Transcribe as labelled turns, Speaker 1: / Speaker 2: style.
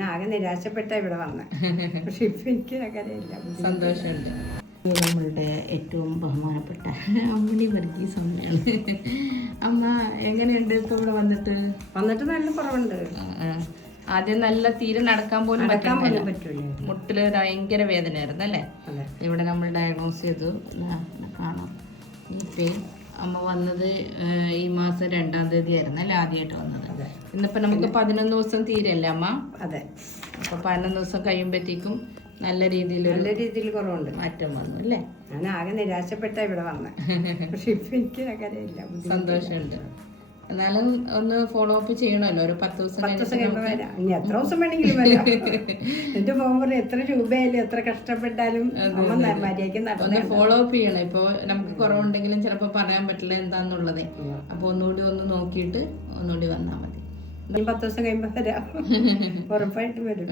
Speaker 1: ഞാൻ ആകെ നിരാശപ്പെട്ട ഇവിടെ വന്നെ. പക്ഷെ ഇപ്പൊ എനിക്ക് അങ്ങനെയില്ല.
Speaker 2: സന്തോഷമുണ്ട്. നമ്മളുടെ ഏറ്റവും ബഹുമാനപ്പെട്ട അമ്മണി വർഗീസ് അമ്മയാണ്. അമ്മ എങ്ങനെയുണ്ട് ഇപ്പൊ ഇവിടെ വന്നിട്ട്?
Speaker 1: വന്നിട്ട് നല്ല കുറവുണ്ട്.
Speaker 2: ആദ്യം നല്ല തീരെ നടക്കാൻ പോലും
Speaker 1: നടക്കാൻ
Speaker 2: പറ്റില്ല
Speaker 1: പോലും പറ്റൂല
Speaker 2: മുട്ടിൽ ഭയങ്കര വേദനയായിരുന്നു അല്ലേ? ഇവിടെ നമ്മൾ ഡയഗ്നോസ് ചെയ്തു. കാണാം. ഈ പെയിൻ അമ്മ വന്നത് ഈ മാസം രണ്ടാം തീയതി ആയിരുന്നു അല്ലേ ആദ്യമായിട്ട് വന്നത്.
Speaker 1: അതെ.
Speaker 2: ഇന്നിപ്പോ നമുക്ക് പതിനൊന്ന് ദിവസം തീരല്ലേ അമ്മ?
Speaker 1: അതെ.
Speaker 2: അപ്പൊ പതിനൊന്ന് ദിവസം കഴിയുമ്പോഴത്തേക്കും നല്ല രീതിയിൽ
Speaker 1: നല്ല രീതിയിൽ കുറവുണ്ട്.
Speaker 2: മാറ്റം വന്നു അല്ലേ?
Speaker 1: ഞാൻ ആകെ നിരാശപ്പെട്ട ഇവിടെ വന്നത് പക്ഷെ ഇപ്പൊ എനിക്ക് അങ്ങനെയില്ല
Speaker 2: സന്തോഷമുണ്ട്. എന്നാലും ഒന്ന് ഫോളോ അപ്പ് ചെയ്യണമല്ലോ ഒരു പത്ത് ദിവസം
Speaker 1: പത്ത് ദിവസം
Speaker 2: കഴിഞ്ഞിട്ട്
Speaker 1: കഴിയുമ്പോ വരാം. ഇനി എത്ര ദിവസം വേണമെങ്കിലും വരാം. എന്റെ ഫോൺ പറഞ്ഞു എത്ര രൂപയായാലും എത്ര കഷ്ടപ്പെട്ടാലും മര്യാദയ്ക്ക്
Speaker 2: ഒന്ന് ഫോളോ അപ്പ് ചെയ്യണം. ഇപ്പോൾ നമുക്ക് കുറവുണ്ടെങ്കിലും ചിലപ്പോൾ പറയാൻ പറ്റില്ല എന്താന്നുള്ളത്. അപ്പോൾ ഒന്നുകൂടി ഒന്ന് നോക്കിയിട്ട് ഒന്നുകൂടി വന്നാൽ മതി.
Speaker 1: പത്ത് ദിവസം കഴിയുമ്പോ വരാം. ഉറപ്പായിട്ടും വരും.